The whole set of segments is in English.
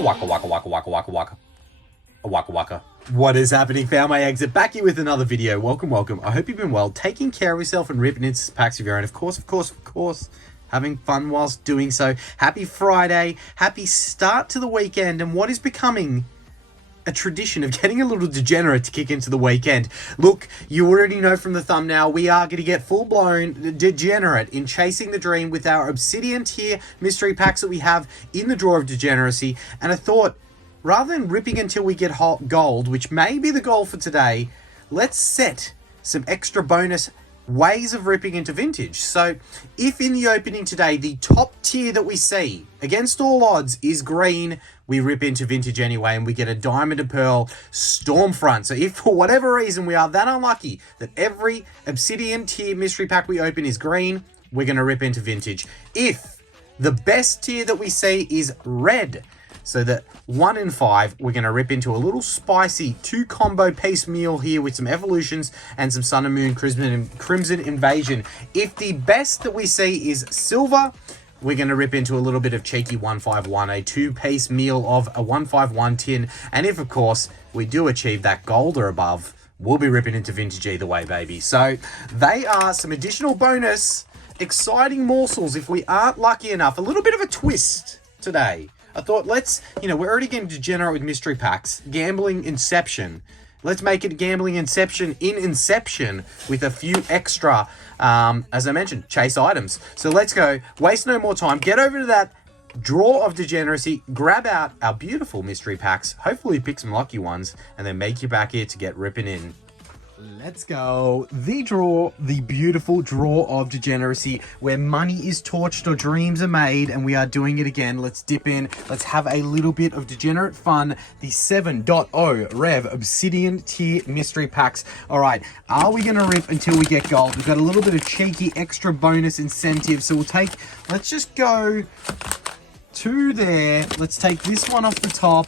Waka waka waka waka waka waka waka. Waka waka. What is happening, Found My Exit? Back here with another video. Welcome. I hope you've been well, taking care of yourself and ripping into some packs of your own. Of course. Having fun whilst doing so. Happy Friday. Happy start to the weekend. And what is becoming a tradition of getting a little degenerate to kick into the weekend. Look, you already know from the thumbnail, we are going to get full-blown degenerate in chasing the dream with our Obsidian Tier Mystery Packs that we have in the drawer of degeneracy. And I thought, rather than ripping until we get hot gold, which may be the goal for today, let's set some extra bonus ways of ripping into vintage. So if in the opening today, the top tier that we see against all odds is green, we rip into vintage anyway and we get a diamond and pearl Stormfront. So if for whatever reason we are that unlucky that every Obsidian Tier mystery pack we open is green, we're going to rip into vintage. If the best tier that we see is red, so that 1 in 5, we're going to rip into a little spicy 2-combo piece meal here with some evolutions and some Sun and Moon Crimson Invasion. If the best that we see is silver, we're going to rip into a little bit of cheeky 151, a 2-piece meal of a 151 tin. And if, of course, we do achieve that gold or above, we'll be ripping into vintage either way, baby. So they are some additional bonus, exciting morsels if we aren't lucky enough. A little bit of a twist today. I thought, let's, we're already getting degenerate with mystery packs. Gambling Inception. Let's make it Gambling Inception in Inception with a few extra, as I mentioned, chase items. So let's go. Waste no more time. Get over to that drawer of degeneracy. Grab out our beautiful mystery packs. Hopefully pick some lucky ones. And then make you back here to get ripping in. Let's go. The beautiful drawer of degeneracy where money is torched or dreams are made, and we are doing it again. Let's dip in. Let's have a little bit of degenerate fun. The 7.0 Rev Obsidian Tier Mystery Packs. All right, are we going to rip until we get gold? We've got a little bit of cheeky extra bonus incentive, so let's just go to there. Let's take this one off the top.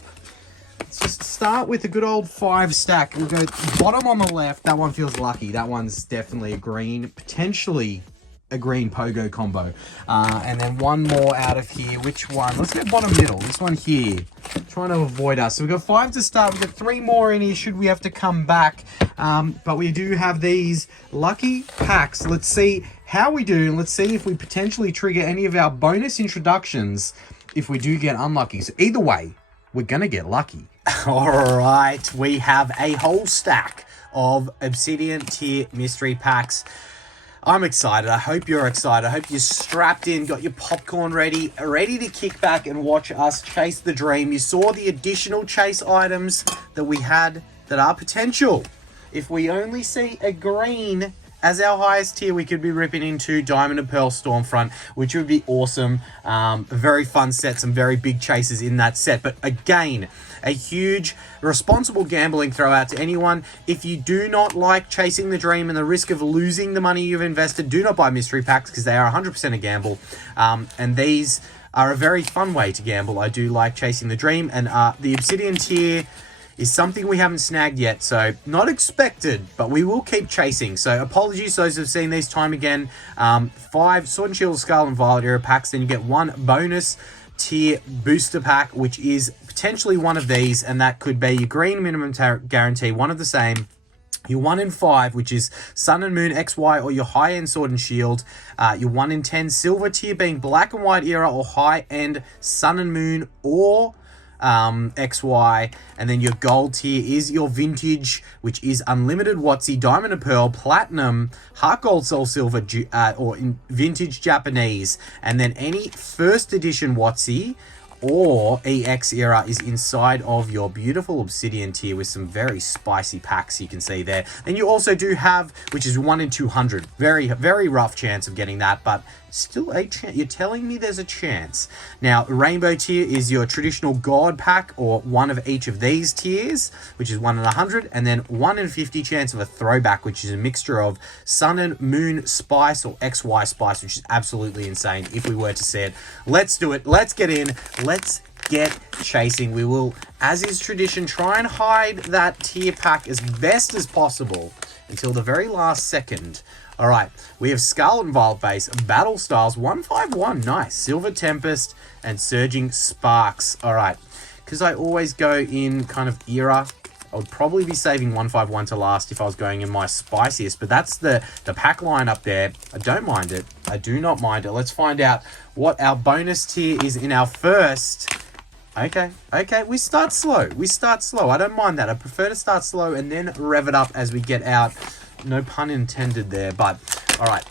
Let's just start with a good old 5 stack. We'll go bottom on the left. That one feels lucky. That one's definitely a green, potentially a green pogo combo. And then one more out of here. Which one? Let's go bottom middle. This one here. Trying to avoid us. So we've got 5 to start. We've got 3 more in here should we have to come back. But we do have these lucky packs. Let's see how we do. And let's see if we potentially trigger any of our bonus introductions if we do get unlucky. So either way, we're going to get lucky. All right, we have a whole stack of Obsidian Tier Mystery Packs. I'm excited. I hope you're excited. I hope you're strapped in, got your popcorn ready to kick back and watch us chase the dream. You saw the additional chase items that we had that are potential. If we only see a green as our highest tier, we could be ripping into Diamond and Pearl Stormfront, which would be awesome. A very fun set, some very big chases in that set. But again, a huge responsible gambling throw out to anyone. If you do not like chasing the dream and the risk of losing the money you've invested, do not buy mystery packs because they are 100% a gamble. And these are a very fun way to gamble. I do like chasing the dream, and the Obsidian tier is something we haven't snagged yet, so not expected, but we will keep chasing. So apologies those who've seen these time again. 5 Sword and Shield Scarlet and Violet era packs, then you get 1 bonus tier booster pack, which is potentially one of these, and that could be your green minimum guarantee, one of the same. Your 1 in 5, which is Sun and Moon XY or your high-end Sword and Shield. Your 1 in 10 silver tier being Black and White era or high-end Sun and Moon or XY, and then your gold tier is your vintage, which is unlimited WotC, Diamond and Pearl, Platinum, Heart Gold, Soul Silver, or in vintage Japanese, and then any first edition WotC or EX era is inside of your beautiful Obsidian tier with some very spicy packs you can see there. Then you also do have, which is 1 in 200, very rough chance of getting that, but still a chance. You're telling me there's a chance. Now, Rainbow tier is your traditional God pack, or one of each of these tiers, which is 1 in 100, and then 1 in 50 chance of a throwback, which is a mixture of Sun and Moon Spice or XY Spice, which is absolutely insane if we were to see it. Let's do it. Let's get in. Let's get chasing. We will, as is tradition, try and hide that tier pack as best as possible until the very last second. All right, we have Scarlet and Violet base, Battle Styles, 151, nice. Silver Tempest and Surging Sparks. All right, because I always go in kind of era, I would probably be saving 151 to last if I was going in my spiciest, but that's the pack line up there. I don't mind it. I do not mind it. Let's find out what our bonus tier is in our first. Okay, we start slow. I don't mind that. I prefer to start slow and then rev it up as we get out. No pun intended there, but all right.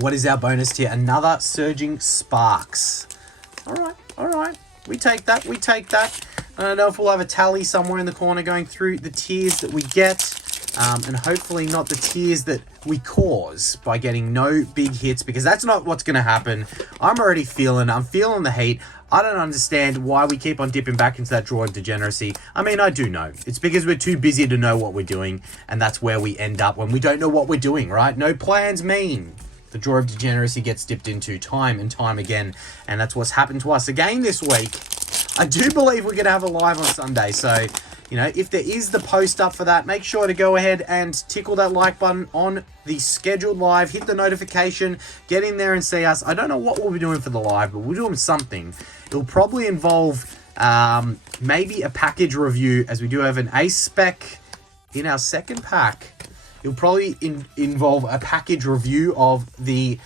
What is our bonus tier? Another Surging Sparks. All right. We take that. I don't know if we'll have a tally somewhere in the corner going through the tiers that we get. And hopefully not the tiers that we cause by getting no big hits, because that's not what's going to happen. I'm feeling the heat. I don't understand why we keep on dipping back into that draw of degeneracy. I mean, I do know. It's because we're too busy to know what we're doing, and that's where we end up when we don't know what we're doing, right? No plans mean the draw of degeneracy gets dipped into time and time again, and that's what's happened to us again this week. I do believe we're going to have a live on Sunday, so, you know, if there is the post up for that, make sure to go ahead and tickle that like button on the scheduled live, hit the notification, get in there and see us. I don't know what we'll be doing for the live, but we're doing something. It'll probably involve maybe a package review, as we do have an ace spec in our second pack. It'll probably involve a package review of the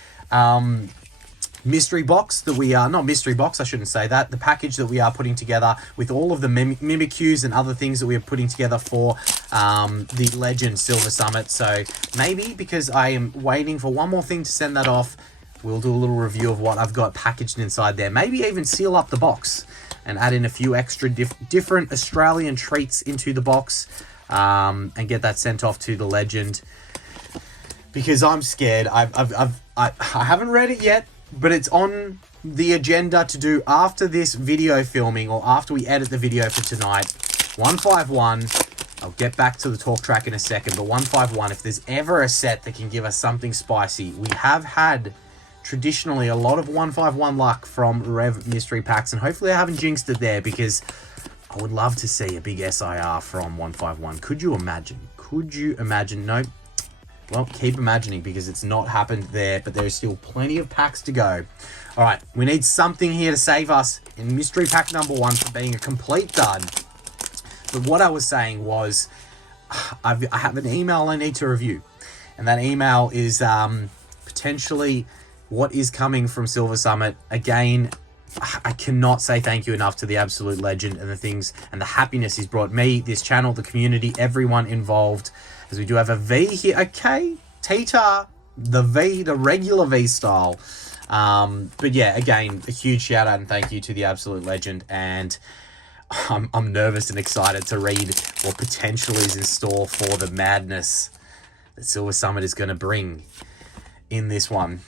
mystery box that we are, not mystery box, I shouldn't say that, the package that we are putting together with all of the Mimikyus and other things that we are putting together for the Legend Silver Summit. So maybe, because I am waiting for one more thing to send that off, we'll do a little review of what I've got packaged inside there. Maybe even seal up the box and add in a few extra different Australian treats into the box, and get that sent off to the Legend, because I'm scared. I haven't read it yet, but it's on the agenda to do after this video filming, or after we edit the video for tonight. 151. I'll get back to the talk track in a second, but 151, if there's ever a set that can give us something spicy, we have had traditionally a lot of 151 luck from Rev Mystery Packs, and hopefully I haven't jinxed it there, because I would love to see a big SIR from 151. Could you imagine? Nope. Well, keep imagining, because it's not happened there, but there's still plenty of packs to go. All right, we need something here to save us in mystery pack number 1 from being a complete dud. But what I was saying was, I have an email I need to review, and that email is potentially what is coming from Silver Summit. Again, I cannot say thank you enough to the absolute Legend and the things and the happiness he's brought me, this channel, the community, everyone involved. As we do have a V here. Okay, Tita, the V, the regular V style. But yeah, again, a huge shout out and thank you to the absolute Legend. And I'm nervous and excited to read what potentially is in store for the madness that Silver Summit is going to bring in this one.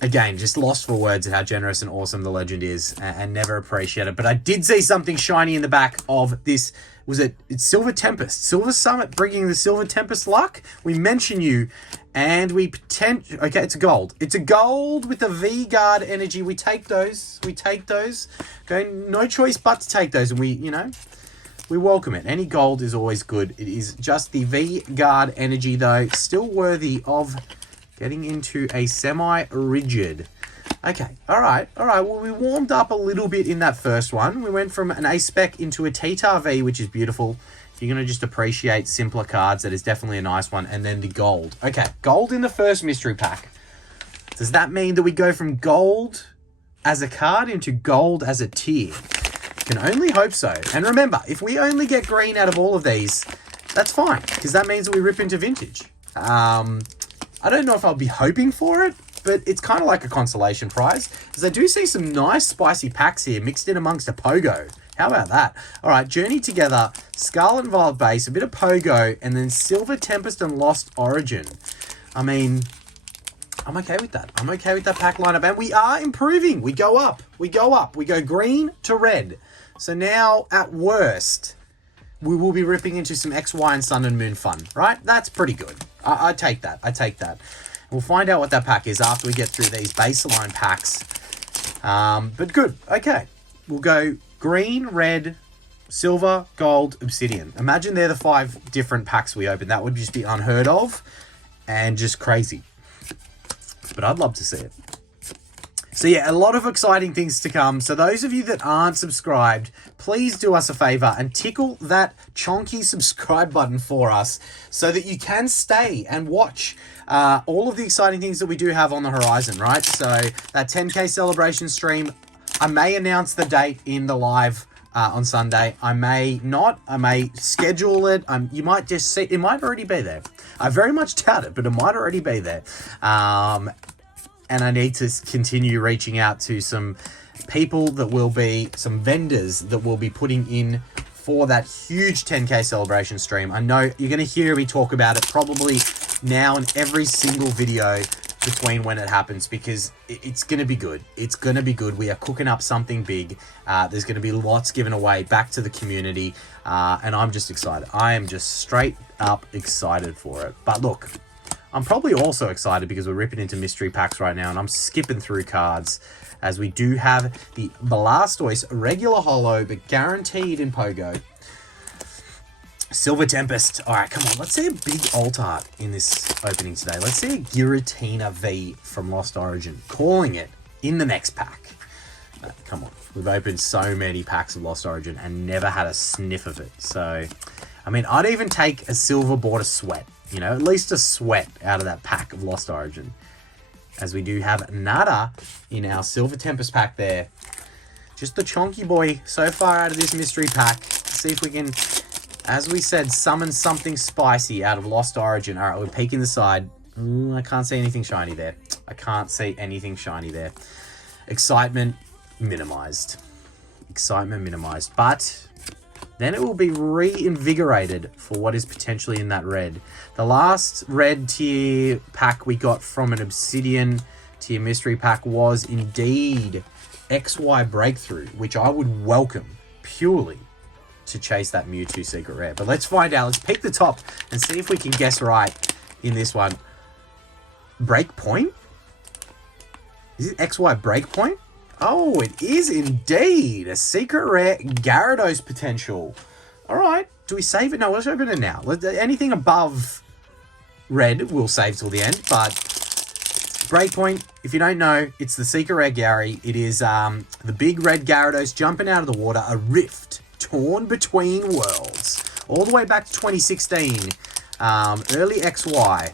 Again, just lost for words at how generous and awesome the Legend is, and never appreciate it. But I did see something shiny in the back of this. It's Silver Tempest. Silver Summit bringing the Silver Tempest luck. We mention you, and okay, it's a gold. It's a gold with the V-Guard energy. We take those. Going, no choice but to take those, and we welcome it. Any gold is always good. It is just the V-Guard energy, though, still worthy of getting into a semi-rigid. Okay, all right. Well, we warmed up a little bit in that first one. We went from an A-Spec into a T-Tar V, which is beautiful. If you're going to just appreciate simpler cards, that is definitely a nice one. And then the gold. Okay, gold in the first mystery pack. Does that mean that we go from gold as a card into gold as a tier? Can only hope so. And remember, if we only get green out of all of these, that's fine, because that means that we rip into vintage. I don't know if I'll be hoping for it, but it's kind of like a consolation prize, because I do see some nice spicy packs here mixed in amongst a Pogo. How about that? All right, Journey Together, Scarlet and Violet base, a bit of Pogo, and then Silver Tempest and Lost Origin. I mean, I'm okay with that. I'm okay with that pack lineup, and we are improving. We go up. We go green to red. So now, at worst, we will be ripping into some X, Y, and Sun and Moon fun, right? That's pretty good. I take that. We'll find out what that pack is after we get through these baseline packs. But good. Okay. We'll go green, red, silver, gold, obsidian. Imagine they're the 5 different packs we open. That would just be unheard of and just crazy. But I'd love to see it. So yeah, a lot of exciting things to come. So those of you that aren't subscribed, please do us a favor and tickle that chonky subscribe button for us so that you can stay and watch all of the exciting things that we do have on the horizon, right? So that 10K celebration stream, I may announce the date in the live on Sunday. I may not. I may schedule it. You might just see, it might already be there. I very much doubt it, but it might already be there. And I need to continue reaching out to some people that will be, some vendors that will be putting in for that huge 10K celebration stream. I know you're going to hear me talk about it probably now in every single video between when it happens, because it's going to be good. It's going to be good. We are cooking up something big. There's going to be lots given away back to the community. And I'm just excited. I am just straight up excited for it. But look, I'm probably also excited because we're ripping into mystery packs right now and I'm skipping through cards as we do have the Blastoise regular holo, but guaranteed in Pogo. Silver Tempest. All right, come on. Let's see a big alt art in this opening today. Let's see a Giratina V from Lost Origin. Calling it in the next pack. Come on. We've opened so many packs of Lost Origin and never had a sniff of it. So, I mean, I'd even take a silver border sweat. You know, at least a sweat out of that pack of Lost Origin. As we do have Nada in our Silver Tempest pack there. Just the chonky boy so far out of this mystery pack. Let's see if we can, as we said, summon something spicy out of Lost Origin. All right, we're peeking the side. I can't see anything shiny there. I can't see anything shiny there. Excitement minimized. Excitement minimized. But then it will be reinvigorated for what is potentially in that red. The last red tier pack we got from an Obsidian Tier Mystery Pack was indeed XY Breakthrough, which I would welcome purely to chase that Mewtwo secret rare. But let's find out. Let's pick the top and see if we can guess right in this one. Breakpoint? Is it XY Breakpoint? Oh, it is indeed a secret rare Gyarados potential. All right. Do we save it? No, let's open it now. Anything above red we'll save till the end. But Breakpoint, if you don't know, it's the secret rare Gary. It is the big red Gyarados jumping out of the water. A rift torn between worlds. All the way back to 2016. Early XY.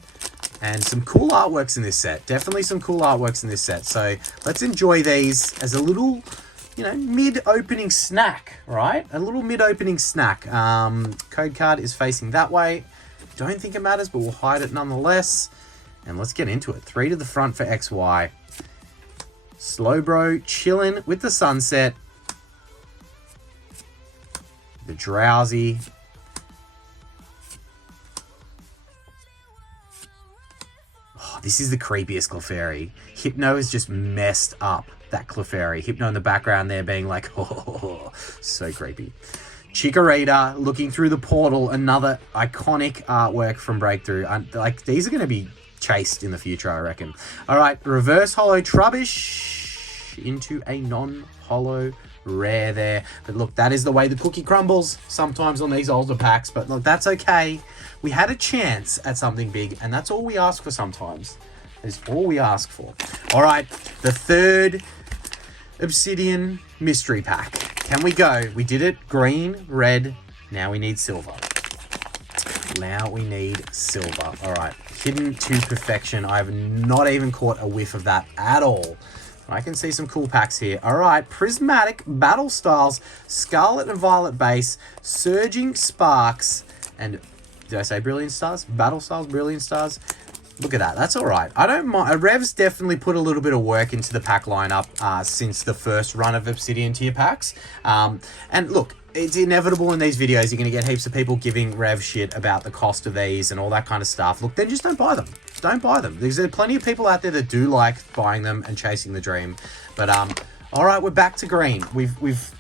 And some cool artworks in this set. Definitely some cool artworks in this set. So let's enjoy these as a little, you know, mid-opening snack, right? A little mid-opening snack. Code card is facing that way. Don't think it matters, but we'll hide it nonetheless. And let's get into it. 3 to the front for XY. Slowbro chilling with the sunset. The Drowsy. This is the creepiest Clefairy. Hypno is just messed up, that Clefairy. Hypno in the background there being like, oh, so creepy. Chikorita looking through the portal. Another iconic artwork from Breakthrough. Like, these are going to be chased in the future, I reckon. All right, reverse holo Trubbish into a non-holo rare there. But look, that is the way the cookie crumbles sometimes on these older packs. But look, that's okay. We had a chance at something big, and that's all we ask for sometimes. Is all we ask for. All right, the third Obsidian Mystery Pack. Can we go? We did it. Green, red. Now we need silver. Now we need silver. All right, hidden to perfection. I have not even caught a whiff of that at all. I can see some cool packs here. All right, Prismatic, Battle Styles, Scarlet and Violet base, Surging Sparks, and did I say Brilliant Stars? Battle Styles, Brilliant Stars. Look at that. That's all right. I don't mind. Rev's definitely put a little bit of work into the pack lineup since the first run of Obsidian Tier Packs. And look, it's inevitable in these videos. You're going to get heaps of people giving Rev shit about the cost of these and all that kind of stuff. Look, then just don't buy them. Don't buy them. There's plenty of people out there that do like buying them and chasing the dream. But all right, we're back to green. We've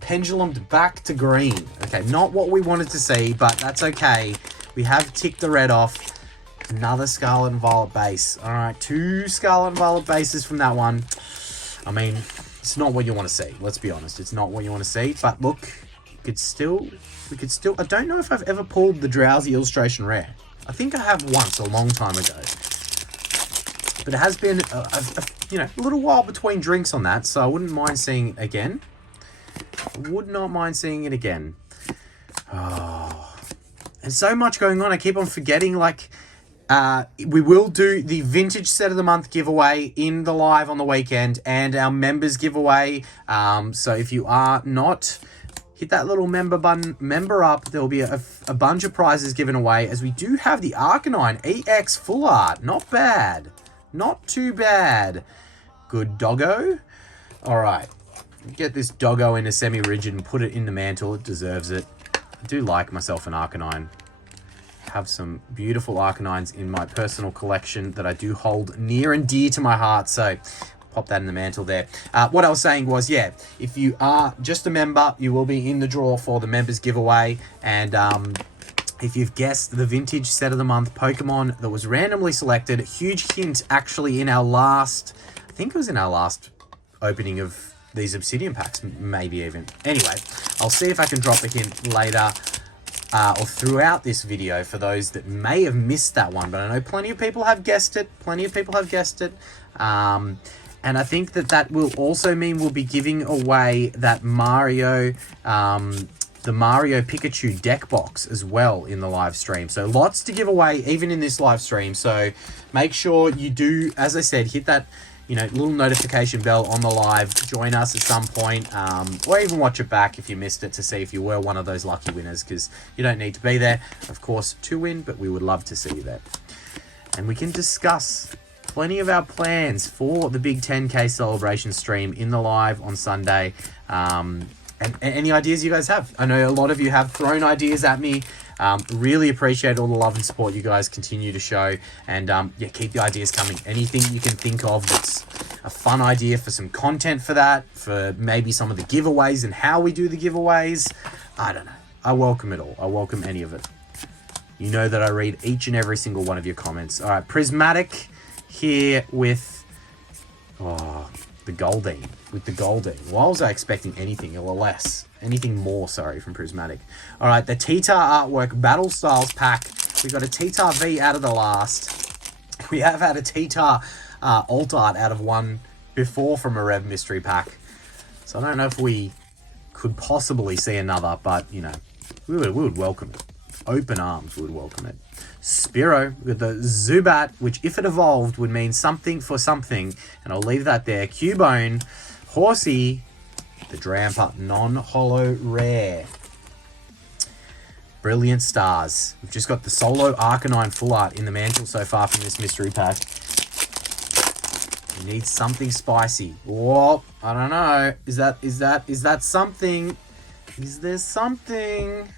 pendulumed back to green. Okay, not what we wanted to see, but that's okay. We have ticked the red off. Another Scarlet and Violet base. All right, 2 Scarlet and Violet bases from that one. I mean, it's not what you want to see. Let's be honest. It's not what you want to see. But look, we could still. I don't know if I've ever pulled the Drowsy illustration rare. I think I have once a long time ago. But it has been, a little while between drinks on that, so I wouldn't mind seeing it again. Would not mind seeing it again. Oh, and so much going on. I keep on forgetting, like, we will do the vintage set of the month giveaway in the live on the weekend and our members giveaway. So if you are not, hit that little member button, member up. There'll be a bunch of prizes given away, as we do have the Arcanine EX full art. Not bad. Not too bad. Good doggo. All right. Get this doggo in a semi-rigid and put it in the mantle. It deserves it. I do like myself an Arcanine. Have some beautiful Arcanines in my personal collection that I do hold near and dear to my heart. So pop that in the mantle there. What I was saying was, yeah, if you are just a member, you will be in the draw for the members giveaway. And if you've guessed the vintage set of the month Pokemon that was randomly selected, huge hint actually in our last, I think it was in our last opening of these Obsidian packs, maybe even. Anyway, I'll see if I can drop a hint later or throughout this video for those that may have missed that one. But I know plenty of people have guessed it. And I think that will also mean we'll be giving away that Mario, the Mario Pikachu deck box as well in the live stream. So lots to give away even in this live stream. So make sure you do, as I said, hit that little notification bell on the live. Join us at some point, or even watch it back if you missed it to see if you were one of those lucky winners, because you don't need to be there, of course, to win, but we would love to see you there. And we can discuss plenty of our plans for the big 10K celebration stream in the live on Sunday. And any ideas you guys have. I know a lot of you have thrown ideas at me. Really appreciate all the love and support you guys continue to show. And yeah, keep the ideas coming. Anything you can think of that's a fun idea for some content for that, for maybe some of the giveaways and how we do the giveaways. I don't know. I welcome it all. I welcome any of it. You know that I read each and every single one of your comments. All right, Prismatic here with the Goldeen. Why was I expecting anything or less? Anything more, sorry, from Prismatic. All right, the T-Tar Artwork Battle Styles pack. We got a T-Tar V out of the last. We have had a T-Tar Alt Art out of one before from a Rev Mystery Pack. So I don't know if we could possibly see another, but, we would welcome it. Open arms, we would welcome it. Spiro with the Zubat, which if it evolved would mean something for something, and I'll leave that there. Cubone, Horsey, the Drampa non-holo rare. Brilliant Stars. We've just got the solo Arcanine full art in the mantle so far from this mystery pack. We need something spicy. Whoa, I don't know. Is that something? Is there something?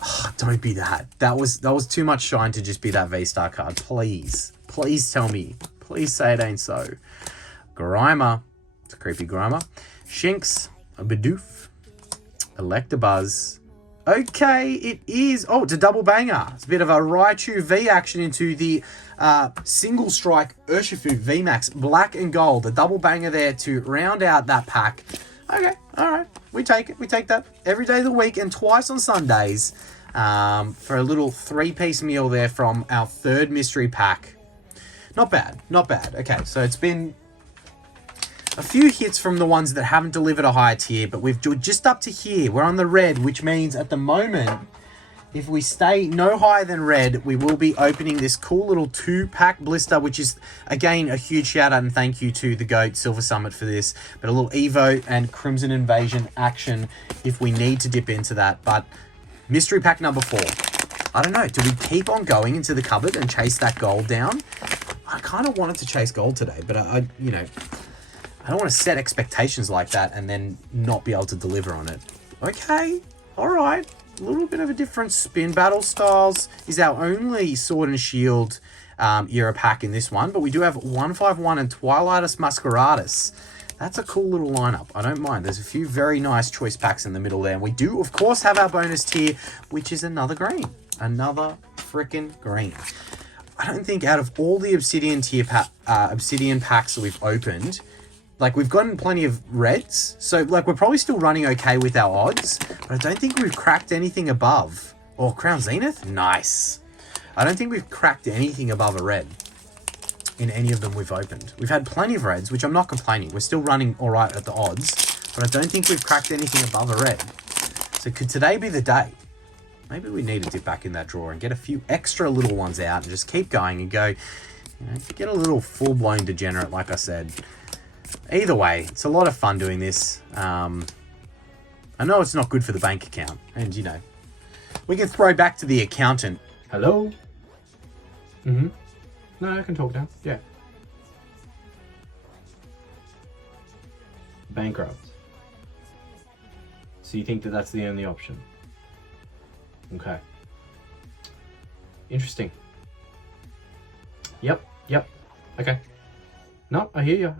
Oh, don't be that. That was too much shine to just be that V-Star card. Please. Please tell me. Please say it ain't so. Grimer. It's a creepy Grimer. Shinx. A Bidoof. Electabuzz. Okay, it is. Oh, it's a double banger. It's a bit of a Raichu V action into the single strike Urshifu VMAX Black and Gold. A double banger there to round out that pack. Okay, all right. We take it. We take that every day of the week and twice on Sundays for a little 3-piece meal there from our third mystery pack. Not bad. Not bad. Okay, so it's been a few hits from the ones that haven't delivered a higher tier, but we're just up to here. We're on the red, which means at the moment, if we stay no higher than red, we will be opening this cool little 2-pack blister, which is, again, a huge shout out and thank you to the GOAT Silver Summit for this. But a little Evo and Crimson Invasion action if we need to dip into that. But mystery pack number 4. I don't know. Do we keep on going into the cupboard and chase that gold down? I kind of wanted to chase gold today, but I don't want to set expectations like that and then not be able to deliver on it. Okay. All right. A little bit of a different spin. Battle Styles is our only Sword and Shield era pack in this one, but we do have 151 and Twilightus Masqueradus. That's a cool little lineup. I don't mind. There's a few very nice choice packs in the middle there. And we do, of course, have our bonus tier, which is another green. Another freaking green. I don't think out of all the Obsidian tier Obsidian packs that we've opened, like, we've gotten plenty of reds, so, like, we're probably still running okay with our odds, but I don't think we've cracked anything above. Or Crown Zenith? Nice. I don't think we've cracked anything above a red. in any of them we've opened. We've had plenty of reds, which I'm not complaining. We're still running all right at the odds, but I don't think we've cracked anything above a red. So could today be the day? Maybe we need to dip back in that drawer and get a few extra little ones out and just keep going and go, you know, get a little full-blown degenerate, like I said. Either way, it's a lot of fun doing this. I know it's not good for the bank account, and you know, we can throw back to the accountant. Hello? Mm-hmm. No, I can talk now. Yeah. Bankrupt. So you think that that's the only option? Okay. Interesting. Yep. Okay. No, I hear you.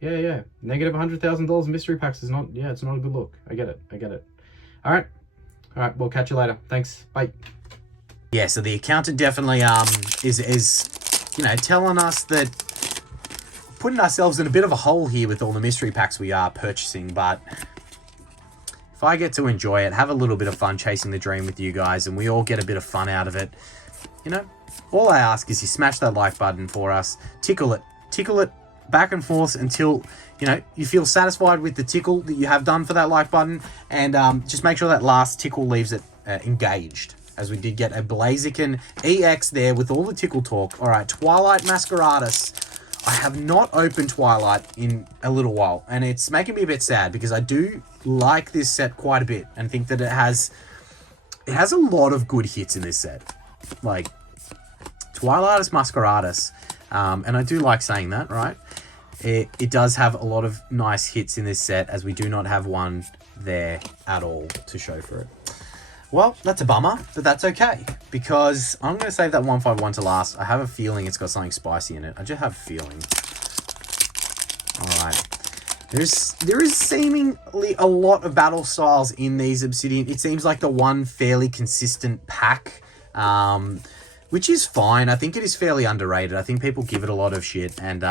Yeah. Negative $100,000 mystery packs is not, it's not a good look. I get it. All right, we'll catch you later. Thanks, bye. Yeah, so the accountant definitely is you know, telling us that putting ourselves in a bit of a hole here with all the mystery packs we are purchasing, but if I get to enjoy it, have a little bit of fun chasing the dream with you guys, and we all get a bit of fun out of it, you know, all I ask is you smash that like button for us, tickle it back and forth until, you know, you feel satisfied with the tickle that you have done for that like button, and just make sure that last tickle leaves it engaged, as we did get a Blaziken EX there with all the tickle talk. All right, Twilight Masqueradus. I have not opened Twilight in a little while, and it's making me a bit sad because I do like this set quite a bit and think that it has a lot of good hits in this set. Like, Twilight Masqueradus, and I do like saying that, right? It does have a lot of nice hits in this set, as we do not have one there at all to show for it. Well, that's a bummer, but that's okay, because I'm going to save that 151 to last. I have a feeling it's got something spicy in it. I just have a feeling. All right. There is seemingly a lot of battle styles in these Obsidian. It seems like the one fairly consistent pack, which is fine. I think it is fairly underrated. I think people give it a lot of shit, and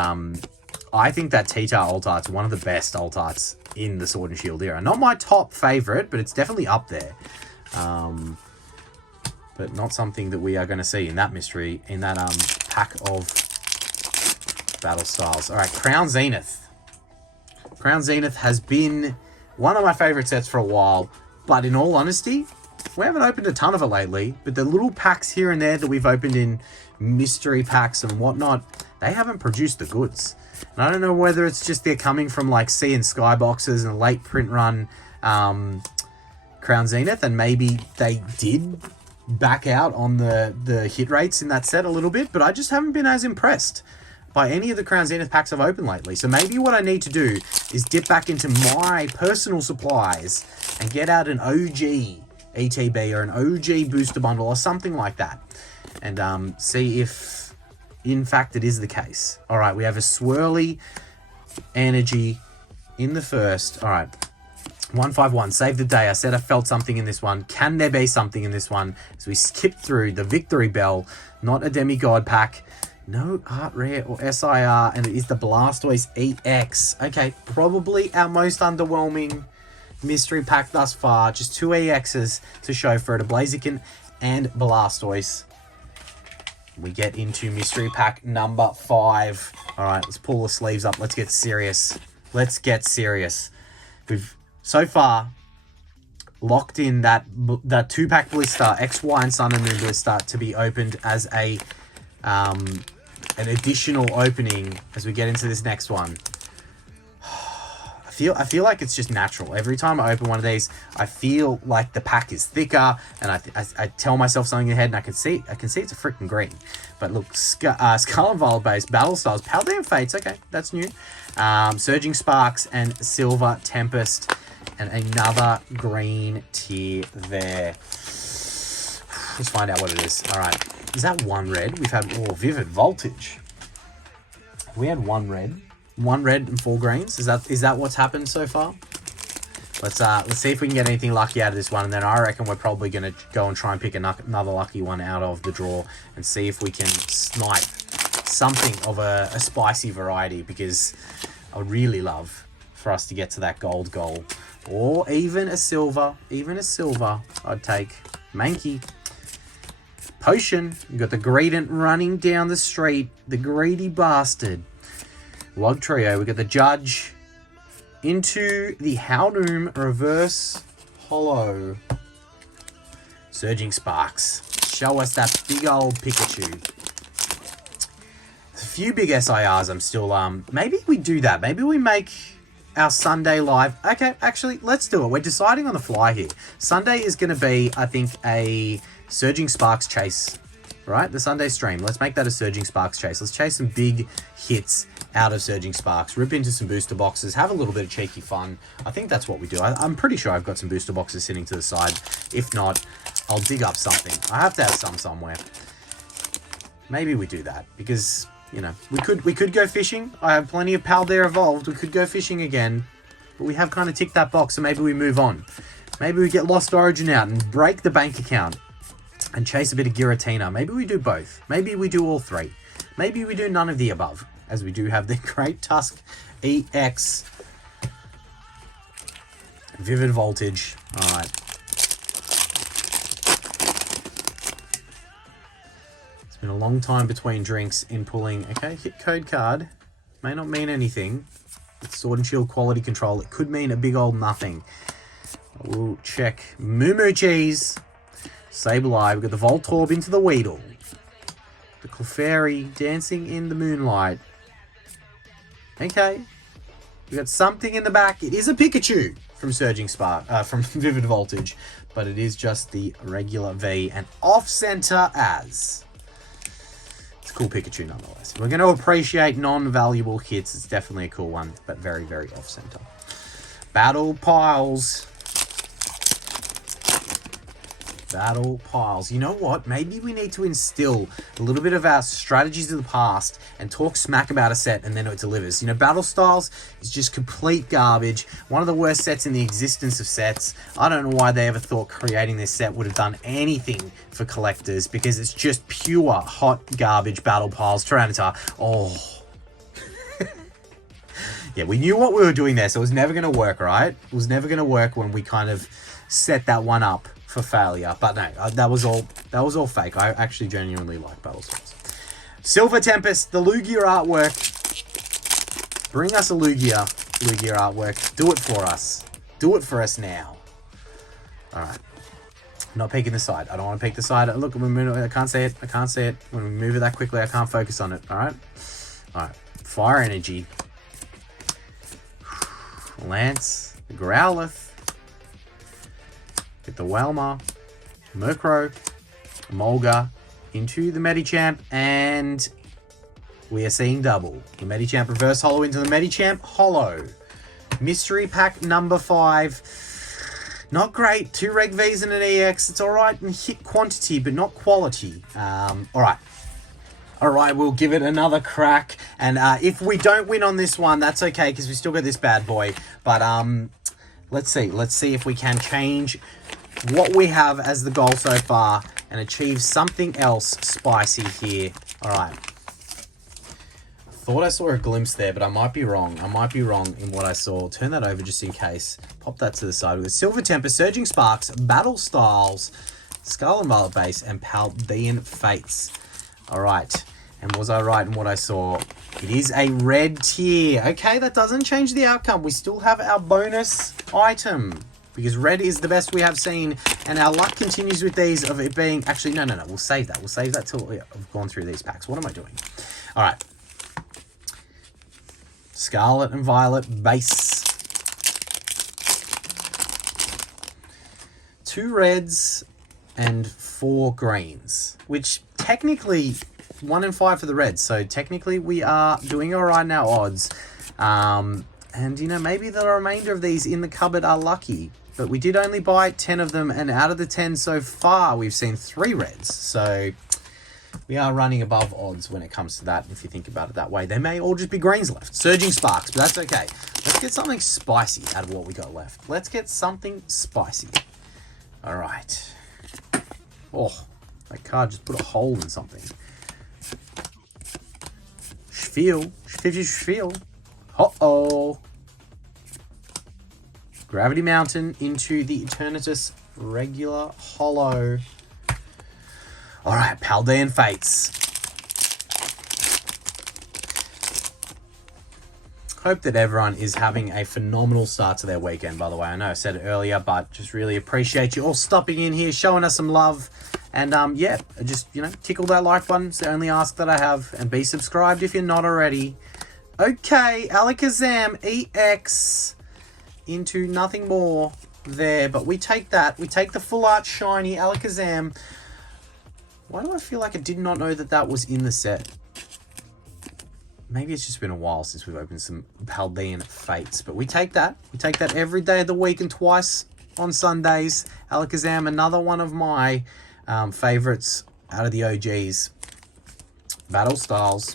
I think that T-Tar alt art's one of the best alt arts in the Sword and Shield era. Not my top favorite, but it's definitely up there. But not something that we are going to see in that mystery, in that pack of battle styles. All right, Crown Zenith. Crown Zenith has been one of my favorite sets for a while, but in all honesty, we haven't opened a ton of it lately, but the little packs here and there that we've opened in mystery packs and whatnot, they haven't produced the goods. And I don't know whether it's just they're coming from like Sea and Sky boxes and late print run Crown Zenith, and maybe they did back out on the hit rates in that set a little bit, but I just haven't been as impressed by any of the Crown Zenith packs I've opened lately. So maybe what I need to do is dip back into my personal supplies and get out an OG ETB or an OG booster bundle or something like that, and see if in fact it is the case. All right, we have a Swirly Energy in the first. All right, 151, save the day. I said I felt something in this one. Can there be something in this one? As we skip through the Victory Bell, not a Demigod pack, no Art Rare or SIR, and it is the Blastoise EX. Okay, probably our most underwhelming mystery pack thus far. Just two EXs to show for it, a Blaziken and Blastoise. We get into mystery pack number 5. All right, let's pull the sleeves up. Let's get serious. We've so far locked in that 2-pack blister, X, Y, and Sun and Moon blister, to be opened as a an additional opening as we get into this next one. I feel like it's just natural. Every time I open one of these, I feel like the pack is thicker, and I tell myself something in the head, and I can see it's a freaking green. But look, Scarlet Violet based battle styles, Paldean Fates, okay, that's new. Surging Sparks and Silver Tempest, and another green tier there. Let's find out what it is. All right, is that one red? We've had Vivid Voltage. We had one red and 4 greens. Is that what's happened so far? Let's see if we can get anything lucky out of this one, and then I reckon we're probably going to go and try and pick another lucky one out of the draw and see if we can snipe something of a spicy variety, because I would really love for us to get to that gold goal, or even a silver. I'd take Mankey. Potion. You got the Greedent running down the street. The greedy bastard. Log Trio. We got the Judge. Into the Howdoom reverse holo. Surging Sparks. Show us that big old Pikachu. There's a few big SIRs I'm still, maybe we do that. Maybe we make our Sunday live. Okay, actually, let's do it. We're deciding on the fly here. Sunday is going to be, I think, a Surging Sparks chase, right? The Sunday stream. Let's make that a Surging Sparks chase. Let's chase some big hits out of Surging Sparks. Rip into some booster boxes. Have a little bit of cheeky fun. I think that's what we do. I'm pretty sure I've got some booster boxes sitting to the side. If not, I'll dig up something. I have to have some somewhere. Maybe we do that because, you know, we could go fishing. I have plenty of Paldea evolved. We could go fishing again, but we have kind of ticked that box, so maybe we move on. Maybe we get Lost Origin out and break the bank account and chase a bit of Giratina. Maybe we do both. Maybe we do all three. Maybe we do none of the above, as we do have the Great Tusk EX. Vivid Voltage. All right. It's been a long time between drinks in pulling. Okay, hit code card. May not mean anything. It's Sword and Shield quality control. It could mean a big old nothing. We'll check Moo Cheese. Sableye. We've got the Voltorb into the Weedle. The Clefairy dancing in the moonlight. Okay. We got something in the back. It is a Pikachu from Surging Spark, from Vivid Voltage, but it is just the regular V and off-center as. It's a cool Pikachu nonetheless. We're going to appreciate non-valuable hits. It's definitely a cool one, but very, very off-center. Battle Piles. Battle Piles. You know what? Maybe we need to instill a little bit of our strategies of the past and talk smack about a set and then it delivers. You know, Battle Styles is just complete garbage. One of the worst sets in the existence of sets. I don't know why they ever thought creating this set would have done anything for collectors because it's just pure hot garbage Battle Piles. Tyranitar. Oh. Yeah, we knew what we were doing there, so it was never going to work, right? It was never going to work when we kind of set that one up for failure, but no, that was all fake. I actually genuinely like Battle Styles. Silver Tempest, the Lugia artwork. Bring us a Lugia artwork. Do it for us. Do it for us now. All right. I'm not peeking the side. I don't want to peek the side. Look, I can't see it. I can't see it. When we move it that quickly, I can't focus on it. All right. All right. Fire Energy. Lance, the Growlithe. Get the Walmart, Murkrow, Molga into the Medicham, and we are seeing double. The Medicham reverse holo into the Medicham holo. Mystery pack number 5. Not great. 2 Reg Vs and an EX. It's alright in hit quantity, but not quality. Alright. Alright, we'll give it another crack. And if we don't win on this one, that's okay, because we still got this bad boy. But let's see. Let's see if we can change what we have as the goal so far and achieve something else spicy here. All right. Thought I saw a glimpse there, but I might be wrong. I might be wrong in what I saw. Turn that over just in case. Pop that to the side with Silver Temper, Surging Sparks, Battle Styles, Scarlet and Violet Base, and Paldean Fates. All right. And was I right in what I saw? It is a red tier. Okay, that doesn't change the outcome. We still have our bonus item because red is the best we have seen. And our luck continues with these of it being... Actually, no. We'll save that. We'll save that till I've gone through these packs. What am I doing? All right. Scarlet and Violet base. 2 reds and 4 greens, which technically... 1 and 5 for the Reds, so technically we are doing all right in our odds. And, you know, maybe the remainder of these in the cupboard are lucky. But we did only buy 10 of them, and out of the 10 so far, we've seen 3 Reds. So we are running above odds when it comes to that, if you think about it that way. There may all just be greens left. Surging Sparks, but that's okay. Let's get something spicy out of what we got left. Let's get something spicy. All right. Oh, that card just put a hole in something. Feel. Uh-oh. Gravity Mountain into the Eternatus regular holo. All right, Paldean Fates. Hope that everyone is having a phenomenal start to their weekend, by the way. I know I said it earlier, but just really appreciate you all stopping in here, showing us some love. And yeah, just, tickle that like button. It's the only ask that I have. And be subscribed if you're not already. Okay, Alakazam EX into nothing more there. But we take that. We take the full art shiny Alakazam. Why do I feel like I did not know that that was in the set? Maybe it's just been a while since we've opened some Paldean Fates. But we take that. We take that every day of the week and twice on Sundays. Alakazam, another one of my favorites out of the OGs. Battle Styles.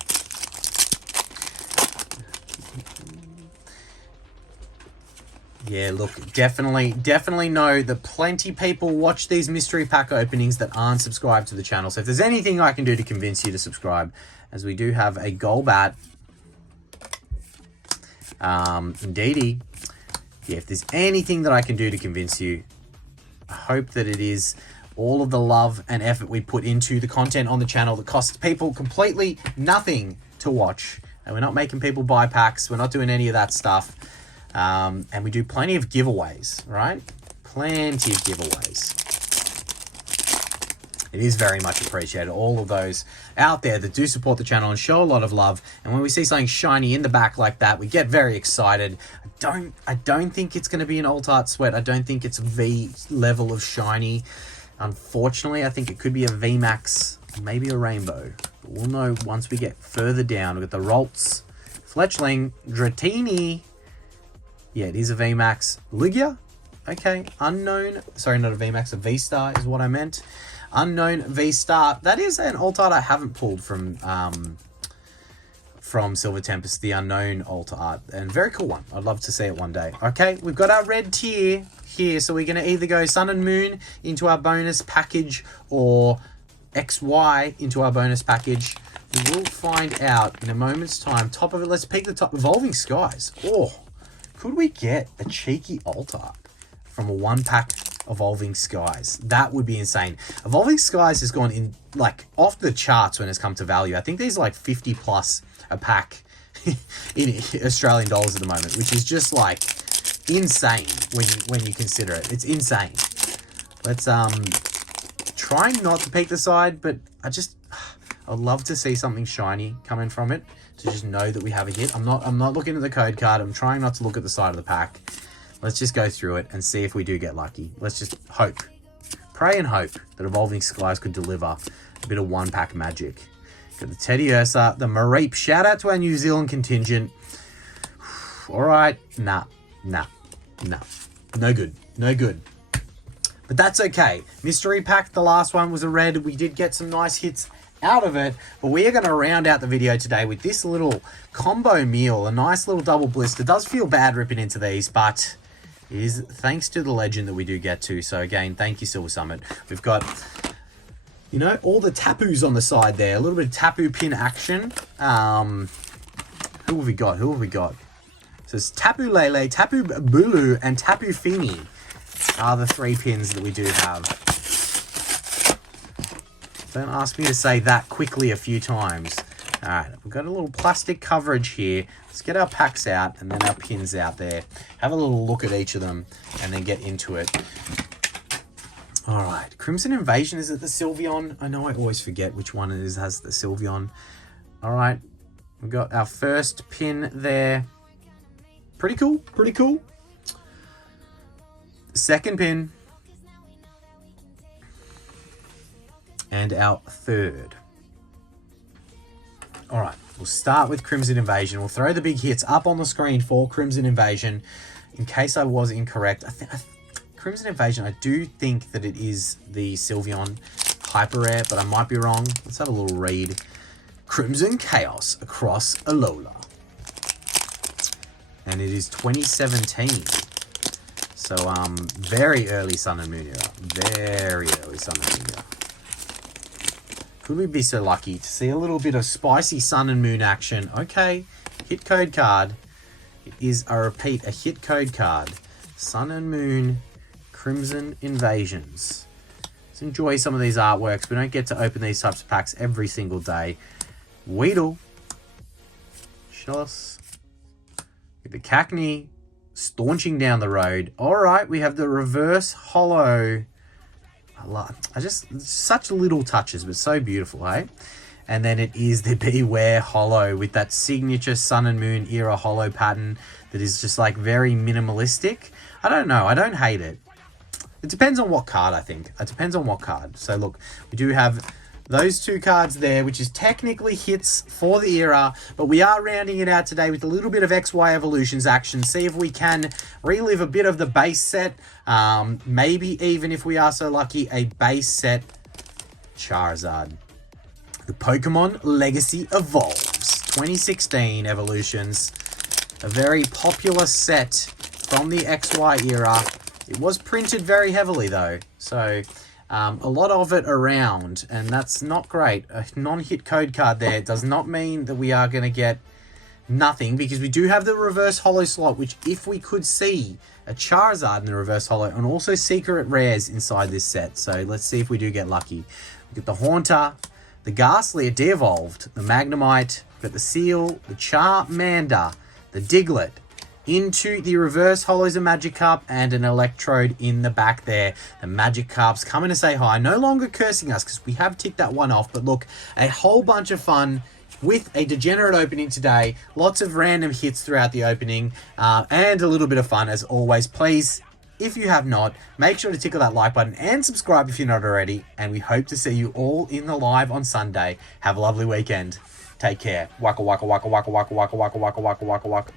Yeah, look, definitely know that plenty people watch these mystery pack openings that aren't subscribed to the channel. So if there's anything I can do to convince you to subscribe, as we do have a Golbat. Indeedy. Yeah, if there's anything that I can do to convince you, I hope that it is all of the love and effort we put into the content on the channel that costs people completely nothing to watch. And we're not making people buy packs. We're not doing any of that stuff. And we do plenty of giveaways, right? Plenty of giveaways. It is very much appreciated. All of those out there that do support the channel and show a lot of love. And when we see something shiny in the back like that, we get very excited. I don't think it's going to be an alt art sweat. I don't think it's V level of shiny. Unfortunately, I think it could be a VMAX, maybe a rainbow. But we'll know once we get further down. We've got the Ralts, Fletchling, Dratini. Yeah, it is a VMAX. Lugia? Okay. Unknown. Sorry, not a VMAX. A V-Star is what I meant. Unknown V-Star. That is an alt art I haven't pulled from Silver Tempest, the unknown alt art. And very cool one. I'd love to see it one day. Okay, we've got our red tier here. So we're going to either go Sun and Moon into our bonus package or XY into our bonus package. We will find out in a moment's time. Top of it, let's pick the top. Evolving Skies. Oh, could we get a cheeky alt art from a one-pack Evolving Skies? That would be insane. Evolving Skies has gone in, like, off the charts when it's come to value. I think there's like 50 plus a pack in Australian dollars at the moment, which is just like insane when you consider it. It's insane. Let's try not to peek the side, but I'd love to see something shiny coming from it to just know that we have a hit. I'm not looking at the code card. I'm trying not to look at the side of the pack. Let's just go through it and see if we do get lucky. Let's just hope. Pray and hope that Evolving Skies could deliver a bit of one-pack magic. Got the Teddy Ursa, the Mareep. Shout out to our New Zealand contingent. All right. Nah. No good. No good. But that's okay. Mystery pack, the last one was a red. We did get some nice hits out of it, but we are going to round out the video today with this little combo meal, a nice little double blister. It does feel bad ripping into these, but it is thanks to the legend that we do get to. So again, thank you, Silver Summit. We've got, all the Tapus on the side there, a little bit of Tapu pin action. Who have we got? So it's Tapu Lele, Tapu Bulu, and Tapu Fini are the three pins that we do have. Don't ask me to say that quickly a few times. All right, we've got a little plastic coverage here. Let's get our packs out and then our pins out there. Have a little look at each of them and then get into it. All right, Crimson Invasion, is it the Sylveon? I know I always forget which one it is has the Sylveon. All right, we've got our first pin there. Pretty cool. Second pin. And our third. All right, we'll start with Crimson Invasion. We'll throw the big hits up on the screen for Crimson Invasion. In case I was incorrect, Crimson Invasion, I do think that it is the Sylveon Hyper Rare, but I might be wrong. Let's have a little read. Crimson Chaos across Alola. And it is 2017. So, very early Sun and Moon era. Very early Sun and Moon era. Could we be so lucky to see a little bit of spicy Sun and Moon action? Okay, hit code card. It is, I repeat, a hit code card. Sun and Moon, Crimson Invasions. Let's enjoy some of these artworks. We don't get to open these types of packs every single day. Weedle. Shellis. The Cackney staunching down the road. All right, we have the reverse hollow. I just, such little touches, but so beautiful, hey? And then it is the Beware Hollow with that signature Sun and Moon era hollow pattern that is just like very minimalistic. I don't know. I don't hate it. It depends on what card, I think. It depends on what card. So look, we do have those two cards there, which is technically hits for the era, but we are rounding it out today with a little bit of XY Evolutions action. See if we can relive a bit of the base set. Maybe even, if we are so lucky, a base set Charizard. The Pokemon Legacy Evolves 2016 Evolutions. A very popular set from the XY era. It was printed very heavily though, so a lot of it around, and that's not great. A non-hit code card there does not mean that we are going to get nothing, because we do have the reverse hollow slot, which if we could see a Charizard in the reverse hollow, and also secret rares inside this set. So let's see if we do get lucky. We get the Haunter, the Ghastly, de-evolved, the Magnemite, we've got the Seal, the Charmander, the Diglett, into the reverse hollows of Magikarp, and an Electrode in the back there. The Magikarp's coming to say hi, no longer cursing us because we have ticked that one off. But look, a whole bunch of fun with a degenerate opening today. Lots of random hits throughout the opening, and a little bit of fun as always. Please, if you have not, make sure to tickle that like button and subscribe if you're not already. And we hope to see you all in the live on Sunday. Have a lovely weekend. Take care. Waka waka waka waka waka waka waka waka waka waka waka.